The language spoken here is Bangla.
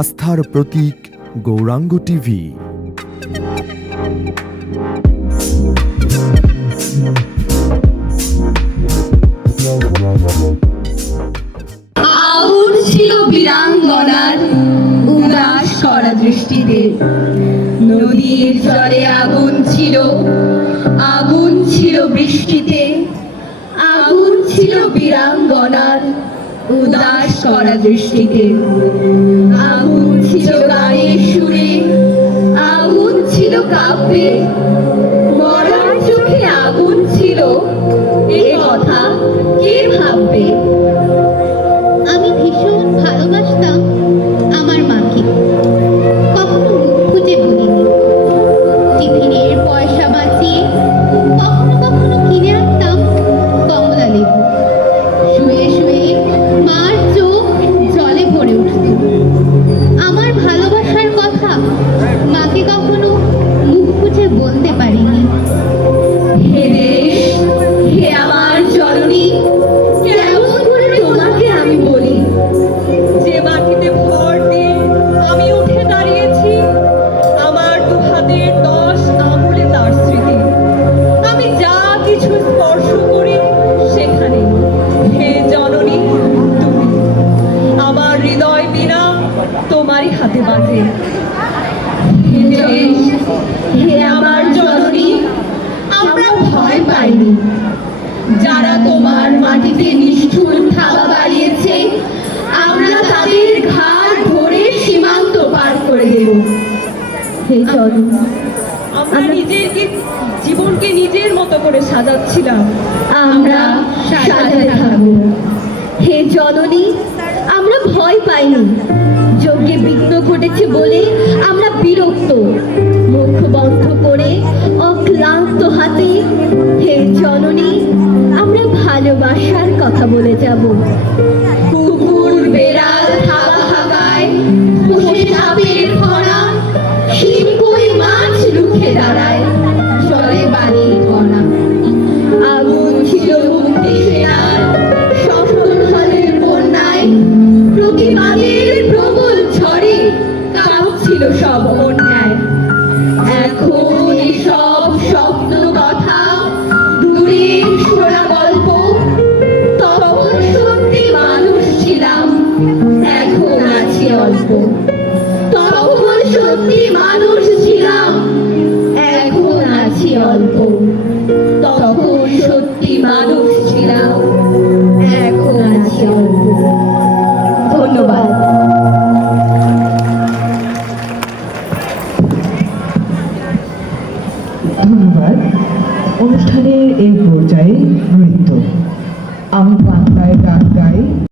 আস্থার প্রতীক গৌরাঙ্গ টিভি। আগুন ছিল বীরাঙ্গনার উদাস করা দৃষ্টিতে, নদীর জলে আগুন ছিল বৃষ্টিতে, আগুন ছিল বীরাঙ্গনার উদাস করা দৃষ্টিতে, আগুন ছিল গানের সুরে, আগুন ছিল কাব্যে, মরার চোখে আগুন ছিল, এ কথা কে ভাববে? আমি ভীষণ ভালোবাসতাম আমার মাকে, কখনো মুখ খুঁজে বলিনি। টিফিনের পয়সা বাঁচিয়ে কখনো কখনো কিনে আনতাম কমলা লেবু। শুয়ে শুয়ে মার চোখ জলে ভরে উঠত। আমার ভালোবাসার কথা মাকে কখনো মুখ খুঁজে বলতে পারিনি। হে দেশ, হে আমার জননী, কেমন করে তোমাকে আমি বলি? যে মাটিতে ভর দিয়ে আমি উঠে দাঁড়িয়েছি, আমার দু হাতের 10 আঙুলে তার স্মৃতি। আমি যা কিছু স্পর্শ করি সেখানে হে জননী তুমি। আমার হৃদয় বীণা তোমারই হাতে বাজে। হে দেশ, হে আমার জননী, আমরা ভয় পাইনি। যারা তোমার মাটিতে নিষ্ঠুর থাবা বাড়িয়েছে, আমরা তাদের ঘাড় ধরে সীমান্ত পার করে দেব। হে জননী, আমরা নিজের জীবনকে নিজের মতো করে সাজাচ্ছিলাম, আমরা সাজাতে থাকবো। হে জননী, আমরা ভয় পাইনি। যজ্ঞে বিঘ্ন ঘটেছে বলে আমরা বিরক্ত, মুখ বন্ধ করে অক্লান্ত হাতে হে জননী আমরা ভালোবাসার কথা বলে যাব। কুকুর বেড়াল থাবা হাগায়, বসে সাপের খরা, শিঙ্কুই মাছ রুখে দাঁড়ায়, জলে বালির কণা। আগুন ছিল মুক্তি সেনার সফলহালের বন্যায়, প্রতিবাদের প্রবল ঝড়ে কাঁপছিল সব অন্যায়। এখন সব স্বপ্ন কথা, দূরের শোনা গল্প। তখন সত্যি মানুষ ছিলাম, এখন আছি অল্প। তখন সত্যি মানুষ ছিলাম, এখন আছি অল্প। তখন সত্যি মানুষ ছিলাম, এখন আছি অল্প। ধন্যবাদ। ধন্যবাদ। অনুষ্ঠানের এই পর্যায়ে নৃত্য। আমি বাংলায় গান গাই।